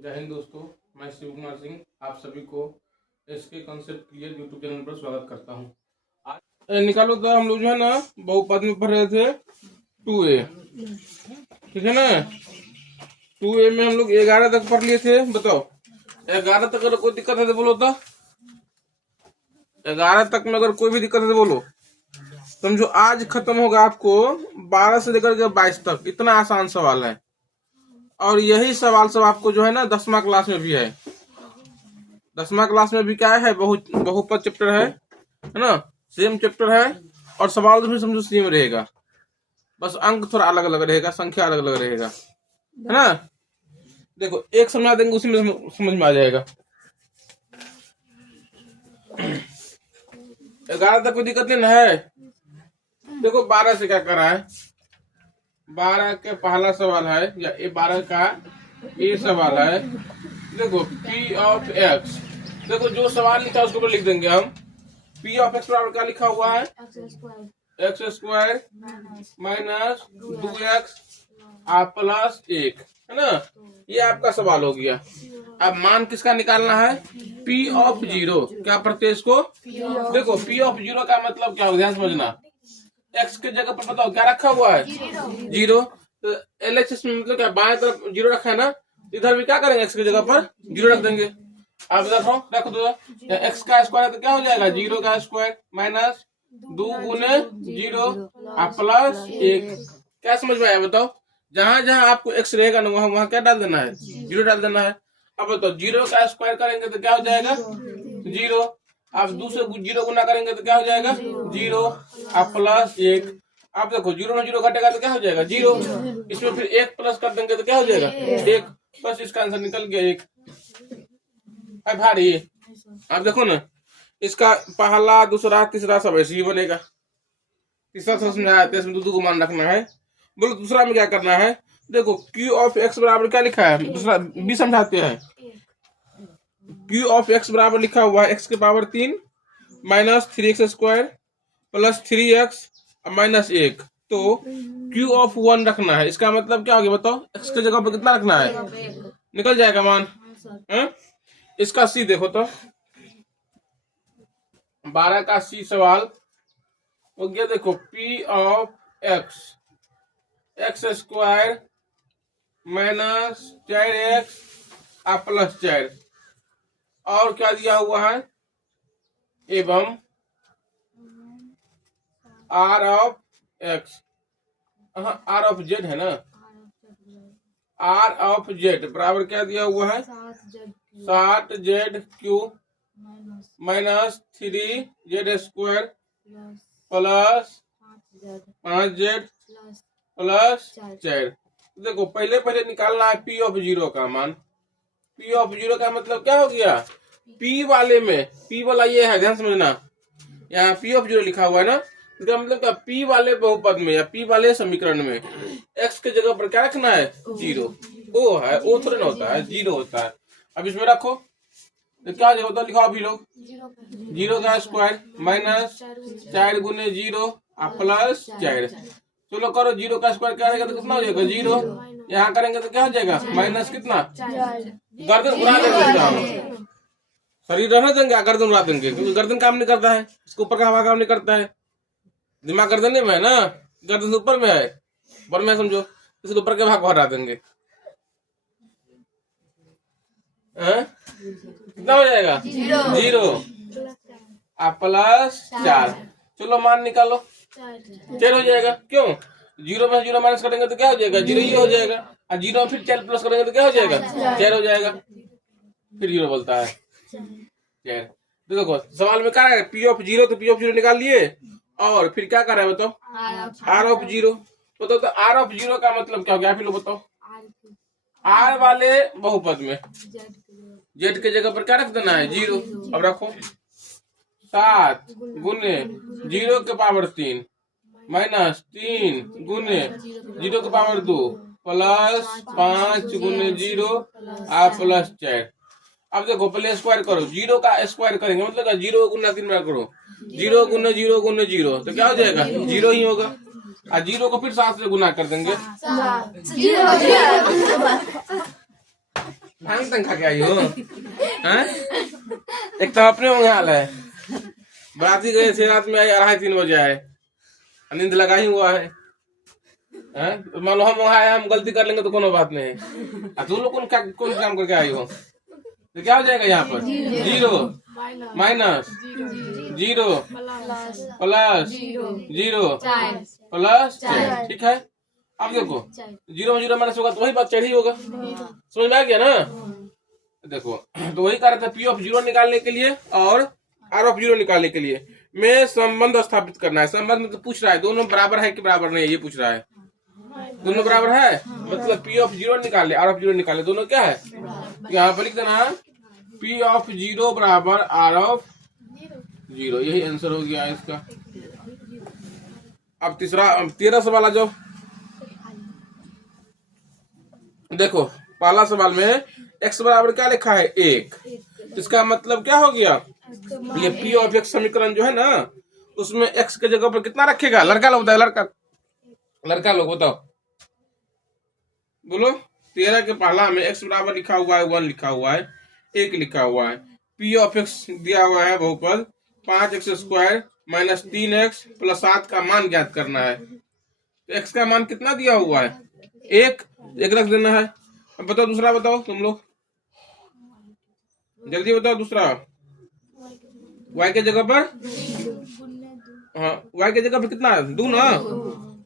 जय हिंद दोस्तों, मैं शिव कुमार सिंह आप सभी को SK concept clear YouTube channel पर स्वागत करता हूँ। आज निकालो तो हम लोग जो है ना बहुपद में पढ़ रहे थे 2a, ठीक है ना। 2a में हम लोग 11 तक पढ़ लिए थे। बताओ 11 तक अगर कोई दिक्कत है तो बोलो। तो 11 तक में अगर कोई भी दिक्कत है तो बोलो। समझो आज खत्म होगा आपको 12 से लेकर के 22 तक। इतना आसान सवाल है और यही सवाल सब आपको जो है ना 10वां क्लास में भी है। 10वां क्लास में भी क्या है, बहुपद चैप्टर है ना, सेम चैप्टर है और सवाल भी समझो सेम रहेगा, बस अंक थोड़ा अलग अलग रहेगा, संख्या अलग अलग रहेगा, है ना। देखो एक समझा देंगे उसी में समझ में आ जाएगा। 11 तक कोई दिक्कत नहीं ना है। देखो 12 से क्या करा है, 12 के पहला सवाल है या 12 का ये सवाल है। देखो P ऑफ X, देखो जो सवाल लिखा है उसके ऊपर लिख देंगे हम। P ऑफ X बराबर क्या लिखा हुआ है, x square minus 2x plus 1, है ना। ये आपका सवाल हो गया। अब मान किसका निकालना है, P ऑफ 0। क्या पढ़ते हैं इसको, देखो P ऑफ 0 का मतलब क्या हो, ध्यान समझना। x के जगह पर बताओ क्या रखा हुआ है, 0। तो LHS में मतलब क्या, बाएं तरफ 0 रखा है ना, इधर भी क्या करेंगे, x की जगह पर 0 रख देंगे। आप रख दो, x का स्क्वायर है तो क्या हो जाएगा, 0 का स्क्वायर माइनस 2 गुने 0 प्लस 1। क्या समझ में आया बताओ। जहां जहां आपको x रहेगा ना वहां वहां क्या डाल देना है, 0 डाल देना है। अब बताओ 0 का स्क्वायर करेंगे तो क्या हो जाएगा, 0। आप दूसरे 0 गुना करेंगे तो क्या हो जाएगा, 0 प्लस 1। आप देखो 0 में 0 घटेगा तो क्या हो जाएगा, 0। इसमें फिर 1 प्लस कर देंगे तो क्या हो जाएगा, 1। बस इसका आंसर निकल गया 1। भारी आप देखो ना, इसका पहला दूसरा तीसरा सब ऐसे ही बनेगा। तीसरा समझाया था, इसमें दो मान रखना है। बोलो दूसरा में क्या करना है, देखो Q ऑफ X बराबर क्या लिखा है, दूसरा भी समझाते हैं। Q ऑफ X बराबर लिखा हुआ है x के power 3 minus 3x square plus 3x minus 1। तो Q ऑफ 1 रखना है। इसका मतलब क्या हो गया बताओ, x के जगह पर कितना रखना है, निकल जाएगा मान। इसका C देखो तो 12 का C सवाल हो गया। देखो P of x square minus 4x plus 4 और क्या दिया हुआ है, एवं R of x, R of z है ना, R ऑफ z बराबर क्या दिया हुआ है, 7z cube minus 3z square plus 5z plus 4। देखो पहले निकालना है P ऑफ 0 का मान। P ऑफ 0 का मतलब क्या हो गया, P वाले में P वाला ये है, ध्यान समझना। यहाँ P ऑफ 0 लिखा हुआ है ना, इसका मतलब क्या, P वाले बहुपद में या P वाले समीकरण में x के जगह पर क्या रखना है, 0। ओ है, ओ थोड़ा ना होता है, 0 होता है। अब इसमें रखो तो क्या होता है, लिखा अभी लोग 0 का स्क्वायर माइनस 4 गुने 0 प्लस 4। चलो करो 0 का स्क्वायर क्या रहेगा तो कितना हो जाएगा, 0। यहाँ करेंगे तो क्या हो जाएगा, माइनस कितना, गर्दन उड़ा देंगे, शरीर रहने देंगे, गर्दन उड़ा देंगे, क्योंकि गर्दन काम नहीं करता है, इसके ऊपर का हवा काम नहीं करता है। दिमाग गर्दन में है ना, गर्दन ऊपर में है, ऊपर में समझो, इसके ऊपर के भाग हटा देंगे। कितना हो जाएगा, 0 प्लस 4। चलो मान निकालो, 4 हो जाएगा। क्यों, 0 में 0 माइनस करेंगे तो क्या हो जाएगा, 0 ही हो जाएगा। और 0 में फिर 4 प्लस करेंगे तो क्या हो जाएगा, 4 हो जाएगा। फिर 0 बोलता है 4। तो देखो सवाल में क्या है, P ऑफ 0, तो P ऑफ 0 निकाल लिए और फिर क्या कर रहा है बताओ, R ऑफ 0। बताओ तो R ऑफ 0 का मतलब क्या हो गया, फिर बताओ। R वाले बहुपद में Z के जगह पर क्या रख देना है, 0। अब रखो 7 गुने 0 के पावर 3 माइनस 3 गुने 0 के पावर 2 प्लस 5 गुने 0 प्लस 4। अब देखो पहले स्क्वायर करो, 0 का स्क्वायर करेंगे मतलब 0 गुना 3 बार करो, 0 गुने 0 गुने 0 तो क्या हो जाएगा, 0 ही होगा। और 0 को फिर 7 से गुना कर देंगे, भांग तंग खा के आई हो हैं? एक तो अपने वहाँ हाल है, बराती गए थे रात में, आई 2:30-3 बजे आए, नींद लगा ही हुआ है हैं? तो मान लो हम वहाँ आए, हम गलती कर लेंगे तो कोनो बात नहीं है। तुम लोग कौन काम करके आई हो, तो क्या हो जाएगा यहाँ पर? 0 माइनस 0 प्लस 0 प्लस 4, ठीक है। अब देखो 0 में 0 माइनस होगा तो वही बात 4 ही होगा, समझ में आ गया ना? देखो तो वही कह रहा था, P(0) निकालने के लिए और R(0) निकालने के लिए में संबंध स्थापित करना है। संबंध में तो पूछ रहा है दोनों बराबर है कि बराबर नहीं है, ये पूछ रहा है। दोनों बराबर है मतलब P(0) निकाले, R(0) निकाले, दोनों क्या है? यहाँ पर लिख देना P(0) बराबर R(0), यही आंसर हो गया इसका। अब 13 सवाल आ जाओ। देखो पहला सवाल में x बराबर क्या लिखा है? 1। इसका मतलब क्या हो गया? ये P(x) समीकरण जो है ना, उसमें x के जगह पर कितना रखेगा? लड़का लोग बताओ, लड़का लोग बताओ, बोलो। 13 के पहला में x बराबर लिखा हुआ है 1, लिखा हुआ है 1, लिखा हुआ है। P(x) दिया हुआ है बहुपद 5x² माइनस 3x प्लस 7 का मान ज्ञात करना है। तो x का मान कितना दिया हुआ है? 1 रख देना है। अब बताओ दूसरा, बताओ तुम लोग जल्दी बताओ दूसरा। y के जगह पर, हाँ y के जगह पर कितना है? 2 ना,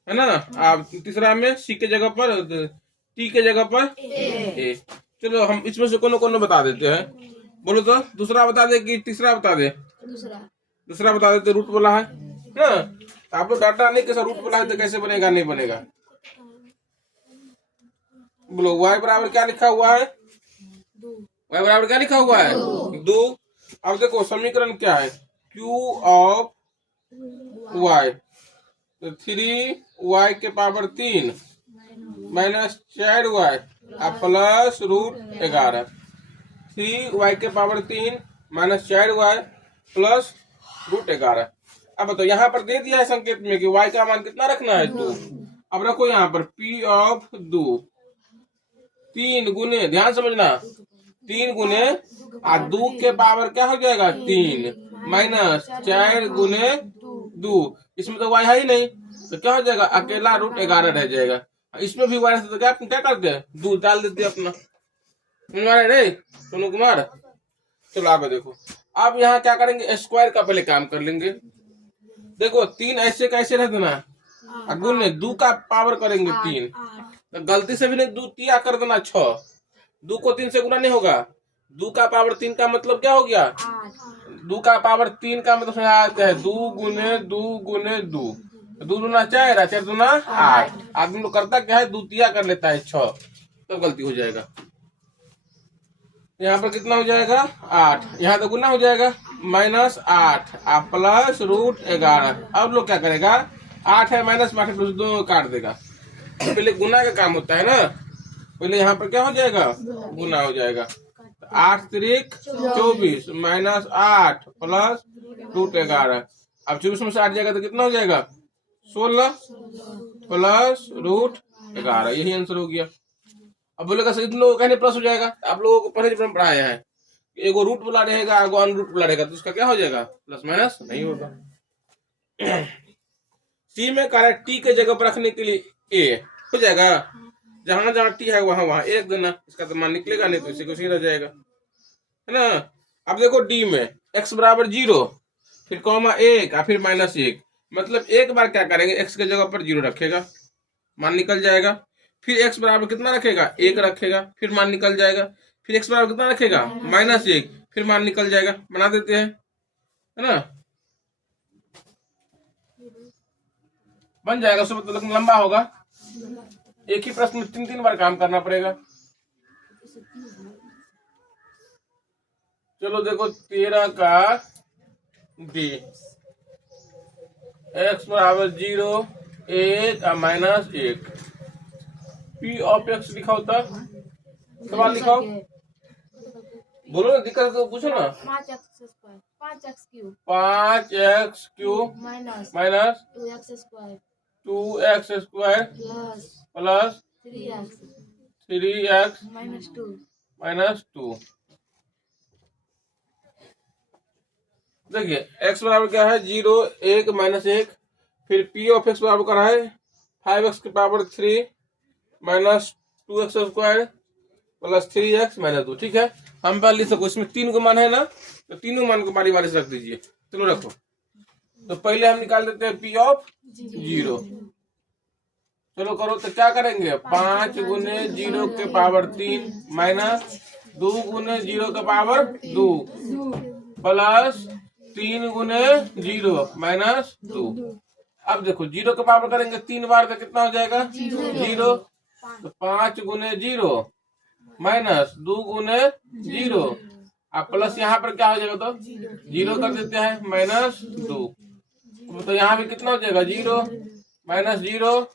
है ना? अब तीसरा में c के जगह पर, t के जगह पर a। चलो हम इसमें से कोनो बता देते हैं। बोलो तो दूसरा बता दे कि तीसरा बता दे? दूसरा बता देते, रूट बोला है ना। आप लोग डाटा नहीं कैसा रूट बोला है तो कैसे बनेगा? नहीं बनेगा। बोलो y बराबर क्या लिखा हुआ है? y बराबर क्या लिखा हुआ है? 2। अब देखो समीकरण क्या है? q ऑफ y, तो 3y के power 3 minus 4y plus √11। 3y के पावर 3 माइनस 4y प्लस √11। अब बताओ यहाँ पर दे दिया है संकेत में कि y का मान कितना रखना है? 2। अब रखो यहाँ पर P ऑफ 2, 3 गुने, ध्यान समझना, 3 गुने 2 के पावर क्या हो जाएगा? 3 माइनस 4 गुने 2। इसमें तो y है ही नहीं, तो क्या हो जाएगा? अकेला √11 रह जाएगा। इसमें भी y तो क्या करते हैं? 2 डाल देते अपना, रे सोनू कुमार। चलो आगे देखो, अब यहाँ क्या करेंगे? स्क्वायर का पहले काम कर लेंगे। देखो 3 ऐसे कैसे रह देना, गुने 2 का पावर करेंगे 3, तो गलती से भी नहीं 2 तिया कर देना 6। 2 को 3 से गुना नहीं होगा। 2 का पावर 3 का मतलब क्या हो गया? 2 का पावर 3 का मतलब आता है 2 गुने 2 गुने 2, 2 दूना 4, 4 दूना 8। आदमी लोग करता क्या है? 2 तिया कर लेता है 6, तो गलती हो जाएगा। यहाँ पर कितना हो जाएगा? 8। यहाँ तो गुना हो जाएगा -8 प्लस √11। अब लोग क्या करेगा? 8 है माइनस 8 प्लस 2 काट देगा। पहले गुना का काम होता है ना, पहले यहाँ पर क्या हो जाएगा? गुना हो जाएगा। 8 तिरिक 24 माइनस 8 प्लस √11। अब 24 में से 8 जाएगा तो कितना हो जाएगा? 16 प्लस √11, यही आंसर हो गया। अब बोलेगा सर इन लोगों कहने प्लस हो जाएगा, आप लोगों को पहले जब पढ़ाया है, एगो रूट वाला रहेगा, एगो अनरूट वाला रहेगा, तो उसका क्या हो जाएगा? प्लस माइनस नहीं होगा। सी में कह रहा है टी के जगह पर रखने के लिए ए हो जाएगा, जहां जहां टी है वहां वहां एक देना, इसका तो मान निकलेगा नहीं, तो इसी को सीधा जाएगा, है ना। अब देखो डी में x बराबर 0, फिर कॉमा 1 फिर -1, मतलब एक बार क्या करेंगे? x के जगह पर 0 रखेगा, मान निकल जाएगा। फिर x बराबर कितना रखेगा? 1 रखेगा, फिर मान निकल जाएगा। फिर x बराबर कितना रखेगा? -1, फिर मान निकल जाएगा। बना देते हैं, है ना, बन जाएगा। उसमें मतलब लंबा होगा, एक ही प्रश्न में 3 बार काम करना पड़ेगा। चलो देखो 13 का डी, x बराबर 0 1 -1, P ऑफ x लिखा होता, सवाल लिखाओ, बोलो ना, दिक्कत तो पूछो ना। 5x³ minus 2x² plus 3x -2। देखिए x बराबर क्या है 0 1 -1, फिर p ऑफ x बराबर क्या है 5x की पावर 3 -2x² प्लस 3x -2। ठीक है, हम पहले लिख सको, इसमें 3 को मान है ना, तो तीनों मान को बारी बारी से रख दीजिए। चलो रखो, तो पहले हम निकाल देते हैं p ऑफ 0। चलो करो, तो क्या करेंगे 5 गुने 0 के पावर 3 माइनस 2 गुने 0 के पावर 2 प्लस 3 गुने 0 -2। अब देखो 0 के पावर करेंगे 3 बार का कितना हो जाएगा 0, तो 5 गुने 0 माइनस 2 गुने 0, अब प्लस यहाँ पर क्या हो जाएगा, तो 0 कर देते हैं -2, तो यहाँ भी कितना हो जाएगा 0 -0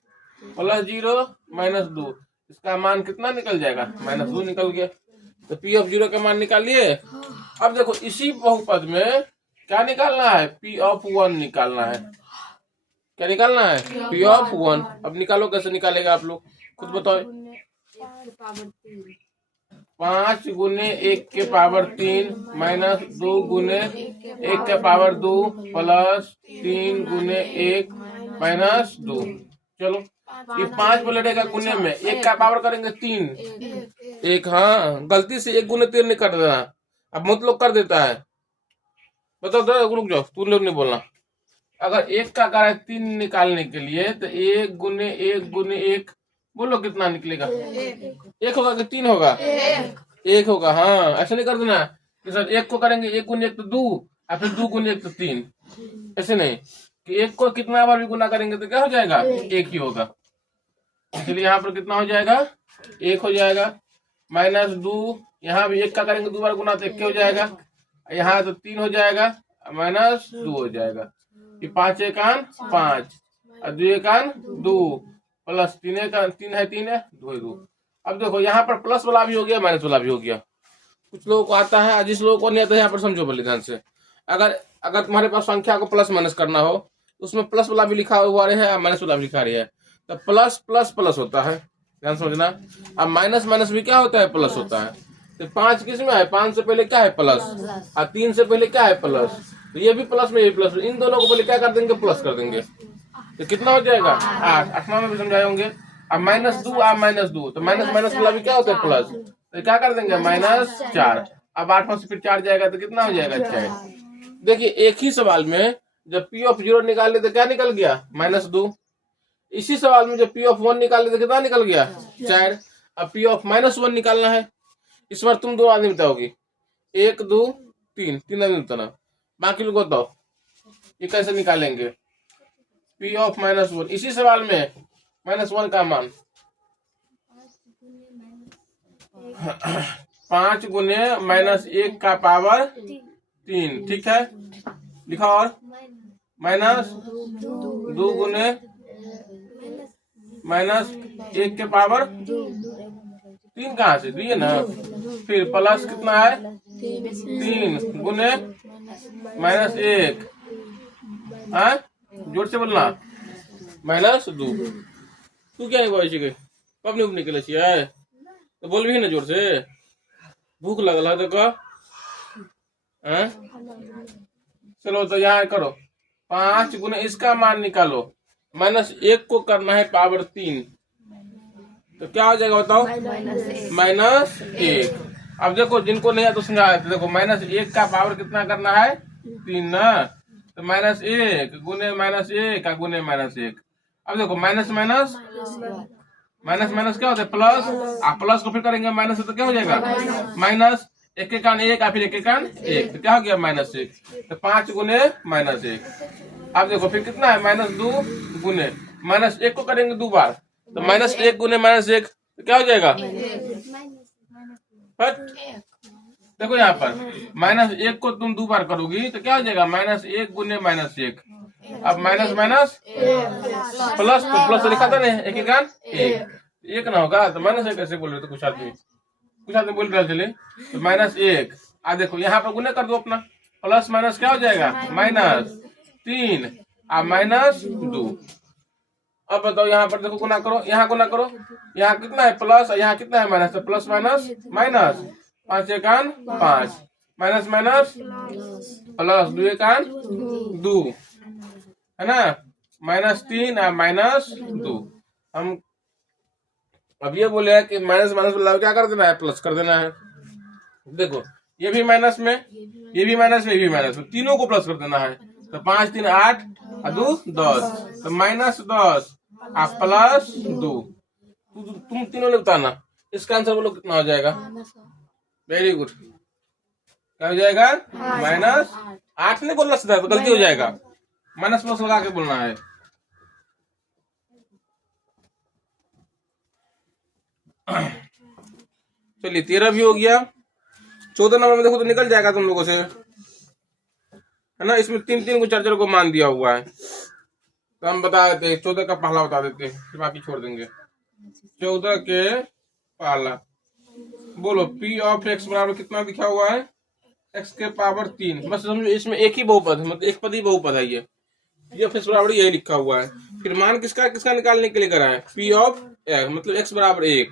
प्लस 0 -2, इसका मान कितना निकल जाएगा -2 निकल गया। तो p ऑफ 0 का मान निकालिए। अब देखो इसी बहुपद में क्या निकालना है, p ऑफ 1 निकालना है। क्या निकालना है, p ऑफ 1। अब निकालो, कैसे निकालेगा आप लोग खुद बताओ। 5 गुने 1 के पावर 3 माइनस 2 गुने 1 के पावर 2 प्लस 3 गुने 1 -2। चलो ये 5 बोलेगा गुने में 1 का पावर करेंगे 3 1, हाँ गलती से 1 गुने 3 नहीं कर देना, अब मतलब कर देता है। बताओ तो रुक जाओ, तू लोग नहीं बोलना। अगर 1 का कार्य 3 निकालने के लिए तो 1 गुने 1 गुने 1 बोलो कितना निकलेगा, 1 होगा कि 3 होगा, 1 होगा। हाँ ऐसे नहीं कर देना कि सर 1 को करेंगे 1 गुने 1 तो 2 और फिर 2 गुने 1 तो 3, ऐसे नहीं कि 1 को कितना बार भी गुना करेंगे तो क्या हो जाएगा 1 ही होगा। इसलिए यहाँ पर कितना हो जाएगा 1 हो जाएगा, -2 यहाँ भी 1 का करेंगे 2 बार गुना तो 1 हो जाएगा, यहाँ तो 3 हो जाएगा -2 हो जाएगा। ये 5 1 5 और 2 1 2 प्लस 3 है 2 2। अब देखो यहाँ पर प्लस वाला भी हो गया माइनस वाला भी हो गया। कुछ लोगों को आता है, जिस लोगों को नहीं आता है यहाँ पर समझो बोले ध्यान से। अगर तुम्हारे पास संख्या को प्लस माइनस करना हो, उसमें प्लस वाला भी लिखा हुआ है माइनस वाला भी लिखा रही है, तो प्लस प्लस प्लस होता है, ध्यान समझना। अब माइनस माइनस भी क्या होता है प्लस होता है। तो 5 किस में है, 5 से पहले क्या है प्लस और 3 से पहले क्या है प्लस, तो ये भी प्लस में ये प्लस, इन दोनों को पहले क्या कर देंगे प्लस कर देंगे, तो कितना हो जाएगा 8। 8वां में भी समझाए होंगे। अब -2 और -2, तो माइनस माइनस वाला भी क्या होता है प्लस, तो क्या कर देंगे -4। अब 8वां से फिर 4 जाएगा तो कितना हो जाएगा 6। देखिए एक ही सवाल में जब p ऑफ 0 निकाले तो क्या निकल गया -2, इसी सवाल में जब p ऑफ 1 निकाले तो कितना निकल गया 4। अब p ऑफ -1 निकालना है। इस बार तुम 2 आदमी बताओगी, 1 2 3, 3 आदमी बताना, बाकी लोग बताओ ये कैसे निकालेंगे p ऑफ -1। इसी सवाल में -1 का मान 5 गुने -1 का पावर 3, ठीक है लिखा, और -2 गुने -1 के पावर 3 कहाँ से दिए ना, फिर प्लस कितना है 3 गुने -1, हाँ जोर से बोलना -2। तू क्या नहीं बोल छिके, कब नहीं निकले छिए तो बोल भी ना जोर से, भूख लगल है देखो। चलो तो यहाँ करो 5 गुने इसका मान निकालो, -1 को करना है पावर 3, तो क्या हो जाएगा बताओ -1। अब देखो जिनको नहीं है तो समझा देते, देखो -1 का पावर कितना करना है 3 ना, तो -1 गुने -1 गुने -1। अब देखो माइनस माइनस माइनस माइनस क्या होता है प्लस, आप प्लस को फिर करेंगे माइनस से तो क्या हो जाएगा माइनस, 1 के कान 1 फिर 1 के कान 1, तो क्या हो गया -1, तो 5 गुने -1। अब देखो फिर कितना है -2 गुने -1 को करेंगे 2 बार, तो -1 गुने -1 तो क्या हो जाएगा, देखो यहाँ पर -1 को तुम 2 बार करोगी तो क्या हो जाएगा -1 गुने -1। अब माइनस माइनस प्लस, तो प्लस लिखा था ना 1 के कान 1 ना होगा, तो -1 कैसे बोल रहे थे कुछ आदमी बोल रहे चले, तो -1। आ देखो यहाँ पर गुने कर दो अपना, प्लस माइनस क्या हो जाएगा -3 और -2। अब बताओ यहाँ पर देखो गुना करो, यहाँ गुना करो, यहाँ कितना है प्लस और यहाँ कितना है माइनस, तो प्लस माइनस माइनस, 5 एकान 5, माइनस माइनस प्लस, 2 एकान 2 है ना, -3 और -2। हम अब ये बोले है कि माइनस माइनस क्या कर देना है, प्लस कर देना है। देखो ये भी माइनस में, ये भी माइनस में, ये भी माइनस में, तीनों को प्लस कर देना है। तो 5 3 8 और 2 10, तो -10 और +2। तुम तीनों ने बताना, इसका आंसर बोलो कितना हो जाएगा। वेरी गुड, क्या हो जाएगा, -8 नहीं बोलना सीधा, तो गलती हो जाएगा, माइनस प्लस लगा के बोलना है। चलिए 13 भी हो गया। 14 नंबर में देखो तो निकल जाएगा तुम लोगों से, है ना। इसमें 3 3 को 4 4 को मान दिया हुआ है, तो हम बता देते हैं। 14 का पहला बता देते हैं, फिर बाकी छोड़ देंगे। 14 के पहला बोलो, P ऑफ x बराबर कितना लिखा हुआ है, x के पावर 3। बस समझो इसमें एक ही बहुपद है, मतलब एक पद ही बहुपद है ये। P ऑफ x बराबर यही लिखा हुआ है। फिर मान किसका किसका निकालने के लिए करा है, P ऑफ x, मतलब x बराबर 1,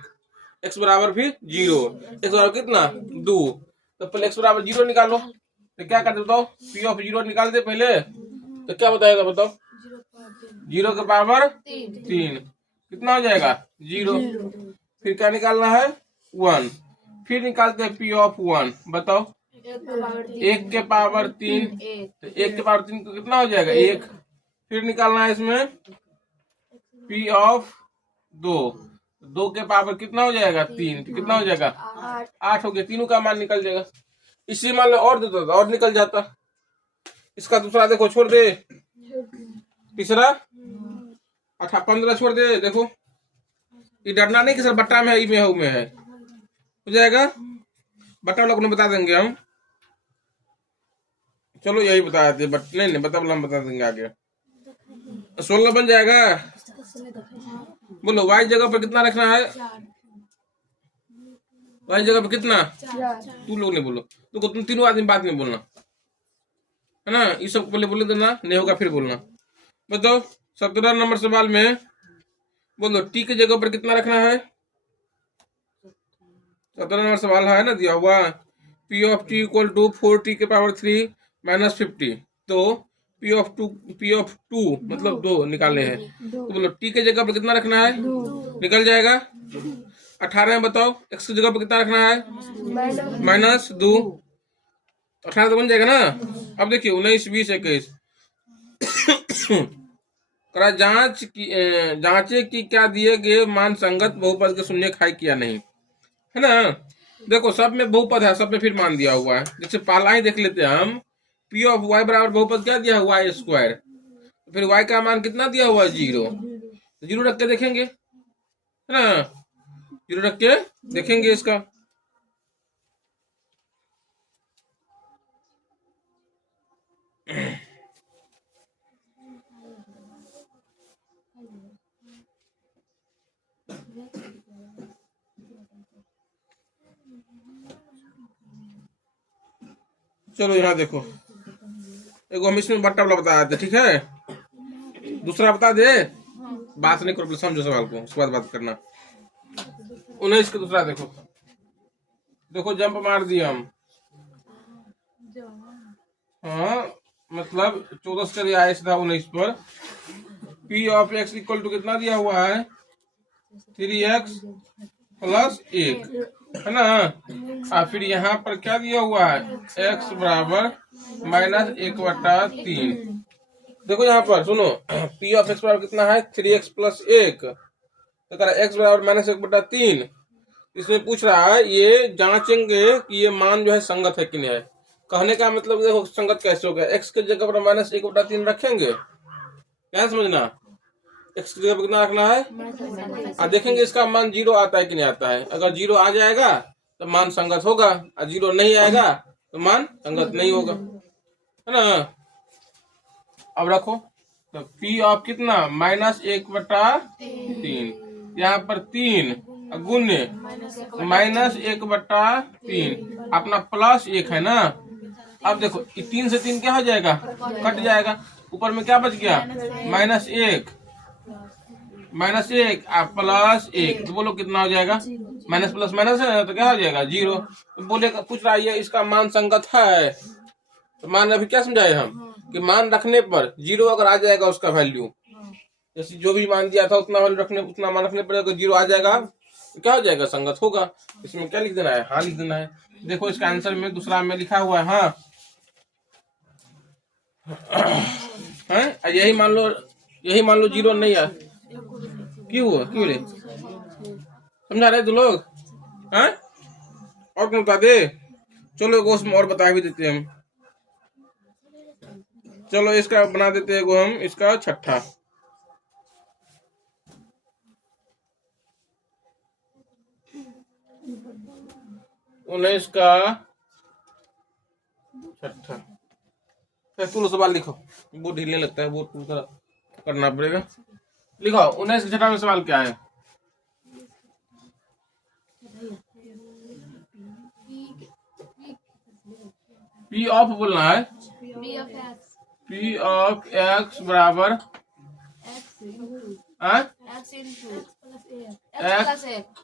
x बराबर फिर 0, x बराबर कितना 2, तो पहले x बराबर 0 निकालो। तो क्या करते बताओ, P ऑफ 0 निकाल दे पहले, तो क्या बताएगा बताओ, 0 के पावर 3 कितना हो जाएगा 0। फिर क्या निकालना है 1, फिर निकालते हैं P ऑफ 1, बताओ 1 के पावर 3, तो 1 के पावर 3 कितना हो जाएगा 1। फिर निकालना है इसमें P ऑफ 2 के पावर कितना हो जाएगा 3, तो कितना हो जाएगा 8 हो गया। तीनों का मान निकल जाएगा। इसी मान लो और देता था और निकल जाता। इसका दूसरा देखो छोड़ दे, तीसरा 15 छोड़ दे। देखो ये डरना नहीं कि सर बट्टा में है, में है, हो जाएगा। बट्टा वाला को बता देंगे हम, चलो यही बता देते, बट नहीं बता वाला हम बता देंगे आगे। 16 बन जाएगा। बोलो y जगह पर कितना रखना है, y जगह पर कितना, तू लोग नहीं बोलो, तो तुम तीनों आदमी बाद में बोलना, है ना। ये सब पहले बोले देना, नहीं होगा फिर बोलना। बताओ 17 नंबर सवाल में बोलो t की जगह पर कितना रखना है। 17 नंबर सवाल है ना, दिया हुआ P of t equal to 4t के पावर 3 -50। तो P ऑफ 2 मतलब 2 निकालने हैं, तो बोलो t के जगह पर कितना रखना है, निकल जाएगा। 18 में बताओ x की जगह पर कितना रखना है, -2, 18 तो बन जाएगा ना। अब देखिए 19 20 21 करा जांचे कि क्या दिए गए मान संगत बहुपद के शून्य खाई किया नहीं, है ना। देखो सब में बहुपद है, सब में फिर मान दिया हुआ है। जैसे पहला ही देख लेते हैं हम, P ऑफ y बराबर बहुपद क्या दिया हुआ है स्क्वायर, फिर y का मान कितना दिया हुआ है 0, 0 रख के देखेंगे, है ना, 0 रख के देखेंगे इसका। चलो यहाँ देखो, एक हम इसमें बट्टा वाला बता देते, ठीक है। दूसरा बता दे, बात नहीं करो, समझो सवाल को, उसके बाद बात करना। 19 का दूसरा देखो, देखो जंप मार दिया हम, हाँ मतलब 14 से चले आए सीधा 19 पर। P of x equal to कितना दिया हुआ है 3x + 1, है ना। और फिर यहाँ पर क्या दिया हुआ है x बराबर -1/3। देखो यहाँ पर सुनो, P ऑफ x बराबर कितना है 3x + 1, तो कह रहा x बराबर -1/3। इसमें पूछ रहा है ये जांचेंगे कि ये मान जो है संगत है कि नहीं है। कहने का मतलब देखो संगत कैसे हो गया, x की जगह पर -1/3 रखेंगे, क्या समझना, x की जगह पर कितना रखना है, और देखेंगे इसका मान 0 आता है कि नहीं आता है। अगर 0 आ जाएगा तो मान संगत होगा, और 0 नहीं आएगा तो मान संगत नहीं होगा, है ना। अब रखो तो P ऑफ कितना -1/3, यहाँ पर 3 गुण्य -1/3 अपना +1 है ना। अब देखो 3 से 3 क्या हो जाएगा, कट जाएगा, ऊपर में क्या बच गया -1, -1 प्लस 1, तो बोलो कितना हो जाएगा? माइनस प्लस माइनस है तो क्या हो जाएगा? 0। तो बोले पूछ रहा है इसका मान संगत है, तो मान अभी क्या समझाए हम कि मान रखने पर 0 अगर आ जाएगा उसका वैल्यू, जैसे जो भी मान दिया था उतना मान रखने पर अगर 0 आ जाएगा तो क्या हो जाएगा? संगत होगा। इसमें क्या लिख देना है? हाँ लिख देना है। देखो इसका आंसर में दूसरा में लिखा हुआ है हाँ है, यही मान लो 0 नहीं है। क्यों रे समझा रहे तो लोग हैं? और कौन बता दे? चलो एगो उसमें और बता भी देते हैं हम। चलो इसका बना देते हैं एगो हम, इसका छठा। उन्नीस का छठा। तुम सवाल लिखो, वो ढीले लगता है, वो करना पड़ेगा। लिखो 19 के छठा में सवाल क्या है? पी ऑफ बोलना है। पी ऑफ एक्स बराबर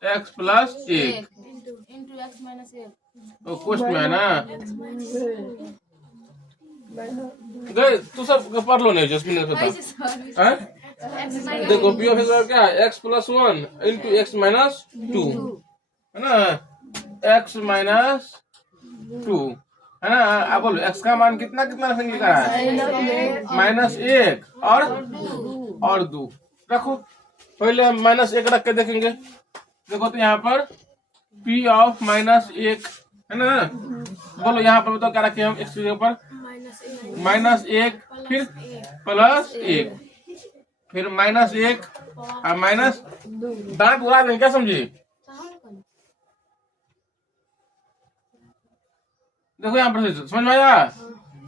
एक्स प्लस 1 तो क्वेश्चन में है ना गए तू सब पढ़ लो नहीं जस्मिन ने बता। देखो पी ऑफ एक्स क्या है? X plus 1 into x minus 2 है ना, एक्स माइनस 2 है ना। अब बोलो एक्स का मान कितना कितना रखेंगे का है? -1 और 2 रखो। पहले हम -1 रख के देखेंगे। देखो तो यहाँ पर P ऑफ -1 है ना। बोलो यहाँ पर बताओ क्या रखे हम? x के ऊपर -1 फिर +1 फिर -1 और माइनस दांत उड़ा देंगे क्या समझे? देखो यहाँ पर समझ में आया?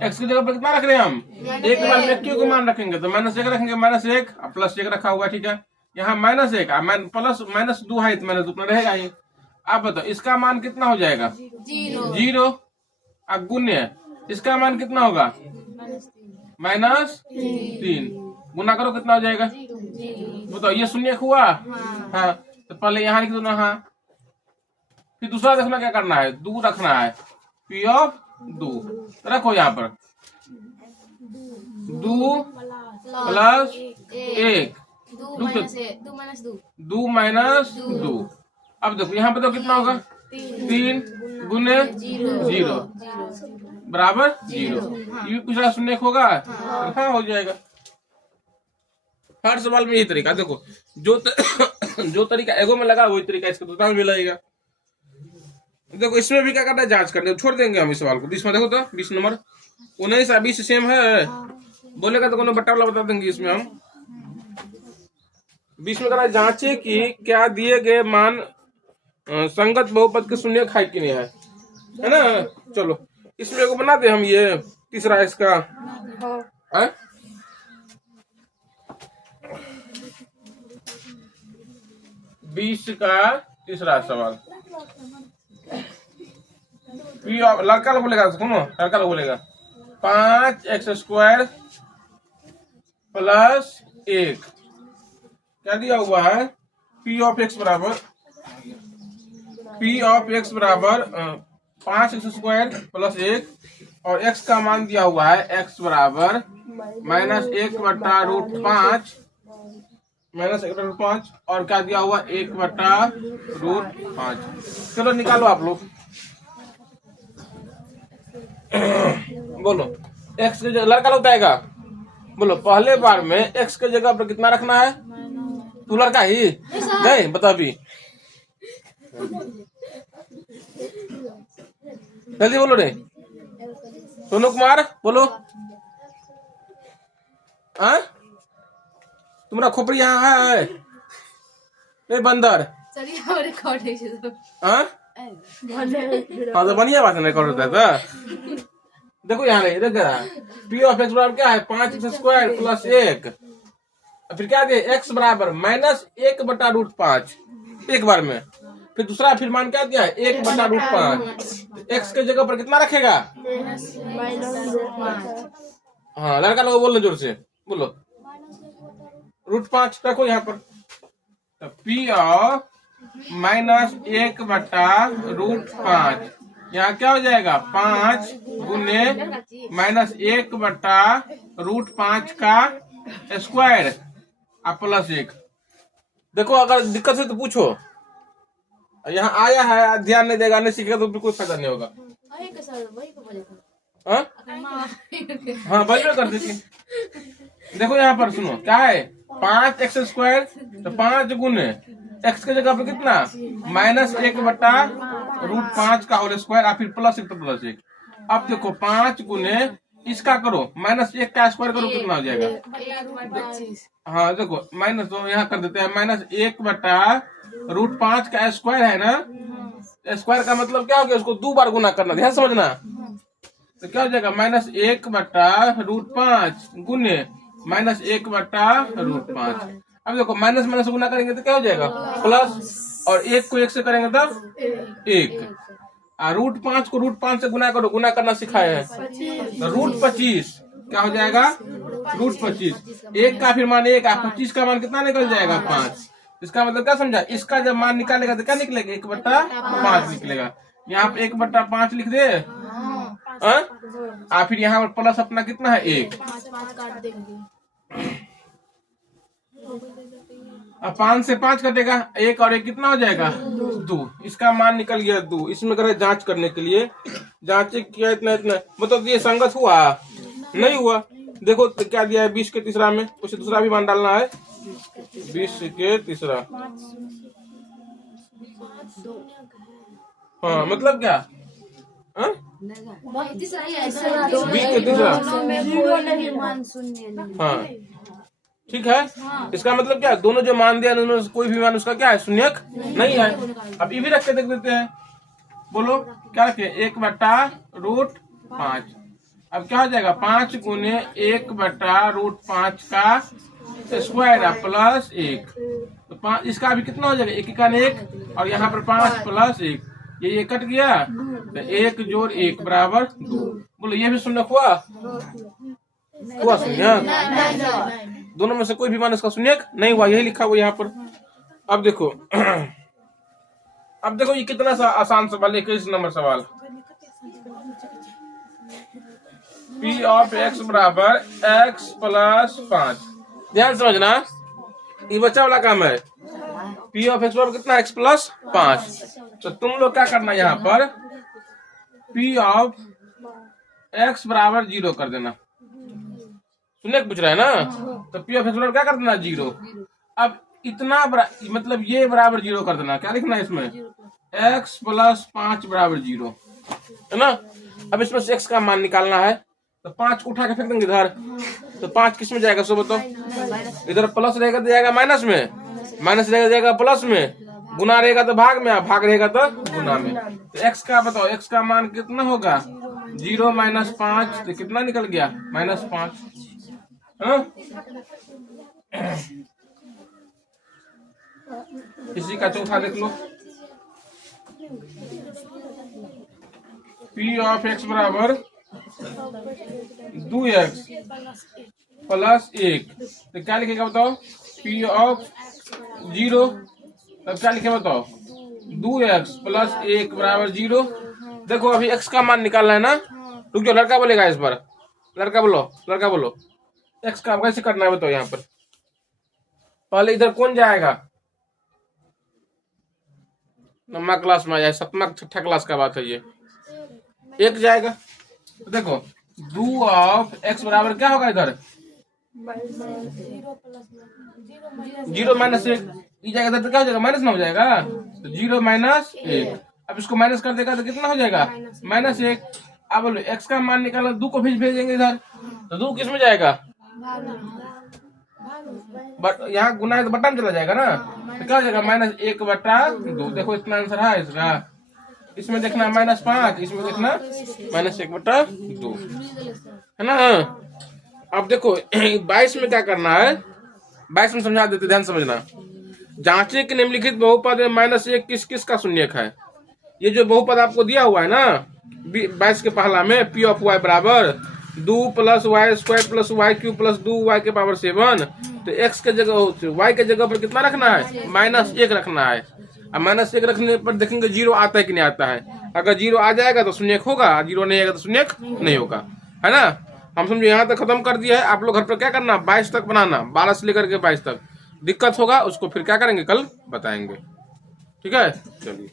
x की जगह पर कितना रख रहे हैं हम? एक के बाद में क्यों को मान रखेंगे तो -1 रखेंगे, -1 +1 रखा हुआ ठीक है। यहाँ -1 प्लस -2 है तो -2 रहेगा ही। आप बताओ इसका मान कितना हो जाएगा? 0। अब गुण्य इसका मान कितना होगा? -3। गुना करो कितना हो जाएगा? बताओ ये शून्य हुआ हाँ, तो पहले यहाँ लिख दो ना हाँ। फिर दूसरा देखना क्या करना है? 2 रखना है। P ऑफ 2 रखो यहाँ पर 2 प्लस 1 2 माइनस 2। अब देखो यहाँ पे तो कितना होगा? 3 गुने 0 बराबर 0। ये पूछ रहा शून्य होगा हाँ हो जाएगा। हर सवाल में यही तरीका देखो जो तरीका एगो में लगा वही तरीका इसका दूसरा में लगेगा। देखो इसमें भी क्या करना है? जांच करने छोड़ देंगे हम इस सवाल को। 20 में देखो तो 20 नंबर 19 और 20 सेम है बोलेगा तो कोनो बट्टा वाला बता देंगे। इसमें हम 20 में करना जांचे कि क्या दिए गए मान संगत बहुपद के शून्य खाई कि नहीं है ना। चलो इसमें को बना दे हम ये तीसरा इसका है? 20 का तीसरा सवाल लड़का लोग बोलेगा सुनो लड़का लोग बोलेगा 5x² प्लस 1 क्या दिया हुआ है? P ऑफ x बराबर 5x² प्लस 1 और x का मान दिया हुआ है x बराबर -1/√5 -1/5 और क्या दिया हुआ? 1/√5। चलो निकालो आप लोग। बोलो x के जगह लड़का लोग आएगा। बोलो पहले बार में x के जगह पर कितना रखना है? तू लड़का ही नहीं बता भी जल्दी बोलो रे सोनू कुमार बोलो। हाँ तुम्हारा खोपड़ी यहाँ है ए बंदर हाँ तो बढ़िया बात है रिकॉर्ड होता है तो देखो यहाँ नहीं देखो P ऑफ x बराबर क्या है? 5x² प्लस 1 फिर क्या दे? x बराबर -1/√5 एक बार में। फिर दूसरा फिर मान क्या दिया है? 1/√5। x के जगह पर कितना रखेगा? हाँ लड़का लोग बोलो जोर से बोलो √5 रखो यहाँ पर तो पी ऑफ -1/√5 यहाँ क्या हो जाएगा 5 गुने -1/√5 का स्क्वायर और +1। देखो अगर दिक्कत है तो पूछो। यहाँ आया है ध्यान नहीं देगा, नहीं सीखेगा तो बिल्कुल फायदा नहीं होगा। हाँ वही में कर दीजिए। देखो यहाँ पर सुनो क्या है 5x², तो 5 गुने x के जगह पर कितना -1/√5 का होल स्क्वायर और फिर +1 तो +1। अब देखो 5 गुने इसका करो -1 का स्क्वायर करो कितना हो जाएगा। हाँ देखो माइनस तो यहाँ कर देते हैं -1/√5 का स्क्वायर है ना। स्क्वायर का मतलब क्या हो गया, उसको 2 बार गुना करना, ध्यान समझना। तो क्या हो जाएगा -1/√5 गुने -1/√5। अब देखो माइनस माइनस गुना करेंगे तो क्या हो जाएगा प्लस, और 1 को 1 से करेंगे तब 1, और √5 को √5 से गुना करो, गुना करना सिखाए हैं तो √25 क्या हो जाएगा √25। 1 का फिर मान 1, 25 का मान कितना निकल जाएगा 5। इसका मतलब क्या समझा, इसका जब मान निकालेगा तो क्या निकलेगा 1/5 निकलेगा। यहाँ पे 1/5 लिख दे और फिर यहाँ पर प्लस अपना कितना है 1। अब 5 से 5 कटेगा, 1 और 1 कितना हो जाएगा 2। इसका मान निकल गया 2। इसमें करे जांच करने के लिए, जांच किया इतना मतलब ये संगत हुआ नहीं हुआ। देखो तो क्या दिया है 20 के तीसरा में, कुछ दूसरा भी मान डालना है। 20 के तीसरा, हाँ मतलब क्या 20 के तीसरा, हाँ ठीक है। इसका मतलब क्या, दोनों जो मान दिया दोनों कोई भी मान उसका क्या है शून्यक नहीं है। अब ये भी रख के देख देते हैं, बोलो क्या रखे 1/√5। अब क्या हो जाएगा 5 गुने 1/√5 का स्क्वायर +1। तो 5 इसका भी कितना हो जाएगा 1 का 1, और यहाँ पर 5 + 1, ये कट गया तो 1 + 1 = 2। बोलो ये भी शून्यक हुआ शून्यक। दोनों में से कोई भी मान इसका शून्यक नहीं हुआ, यही लिखा हुआ यहाँ पर। अब देखो अब देखो ये कितना सा आसान सवाल है, 21 नंबर सवाल। P ऑफ x बराबर x + 5। ध्यान समझना, ये बच्चा वाला काम है। P ऑफ x बराबर कितना x + 5। तो तुम लोग क्या करना यहाँ पर P ऑफ x बराबर 0 कर देना। सुनने पूछ रहा है ना, तो P ऑफ x बराबर क्या कर देना 0। अब इतना मतलब ये बराबर 0 कर देना। क्या लिखना है इसमें x + 5 = 0 है ना। अब इसमें से x का मान निकालना है, तो 5 को उठा के फेंक देंगे इधर, तो 5 किस में जाएगा सो बताओ। इधर प्लस रहेगा तो जाएगा माइनस में, माइनस रहेगा जाएगा प्लस में, गुना रहेगा तो भाग में, भाग रहेगा तो गुना में। तो x का बताओ, x का मान कितना होगा 0 - 5, तो कितना निकल गया -5। इसी का चौथा देख लो, P ऑफ x बराबर 2x + 1। तो क्या लिखेगा बताओ P ऑफ 0, तब क्या लिखे बताओ 2x + 1 = 0। देखो अभी x का मान निकालना है ना। रुक जाओ, लड़का बोलेगा इस बार, लड़का बोलो, लड़का बोलो x का कैसे करना है बताओ। यहाँ पर पहले इधर कौन जाएगा, 9वीं क्लास में आ जाए, 7वीं 6ठी क्लास का बात है ये, 1 जाएगा। तो देखो 2 ऑफ x बराबर क्या होगा इधर 0 - 1, ये जाएगा इधर तो क्या हो जाएगा माइनस में हो जाएगा, तो 0 - 1। अब इसको माइनस कर देगा तो कितना हो जाएगा -1। अब बोलो x का मान निकालना, 2 को भेजेंगे इधर, तो 2 किस में जाएगा यहाँ गुना है तो बटन चला जाएगा ना, तो क्या हो जाएगा -1/2। देखो इतना आंसर है इसका। इसमें देखना -5, इसमें देखना -1/2 है ना। अब देखो 22 में क्या करना है, 22 में समझा देते, ध्यान समझना। जांचे कि निम्नलिखित बहुपद में -1 किस किस का शून्यक है। ये जो बहुपद आपको दिया हुआ है ना 22 के पहला में, P ऑफ y बराबर 2 + y² + y³ + 2y⁴ तो x के जगह y के जगह पर कितना रखना है, -1 रखना है। अब -1 रखने पर देखेंगे 0 आता है कि नहीं आता है। अगर 0 आ जाएगा तो शून्य होगा, 0 नहीं आएगा तो शून्य नहीं होगा, है ना। हम समझो यहाँ तक खत्म कर दिया है। आप लोग घर पर क्या करना, 22 तक बनाना, 12 से लेकर के 22 तक। दिक्कत होगा उसको फिर क्या करेंगे, कल बताएंगे। ठीक है, चलिए।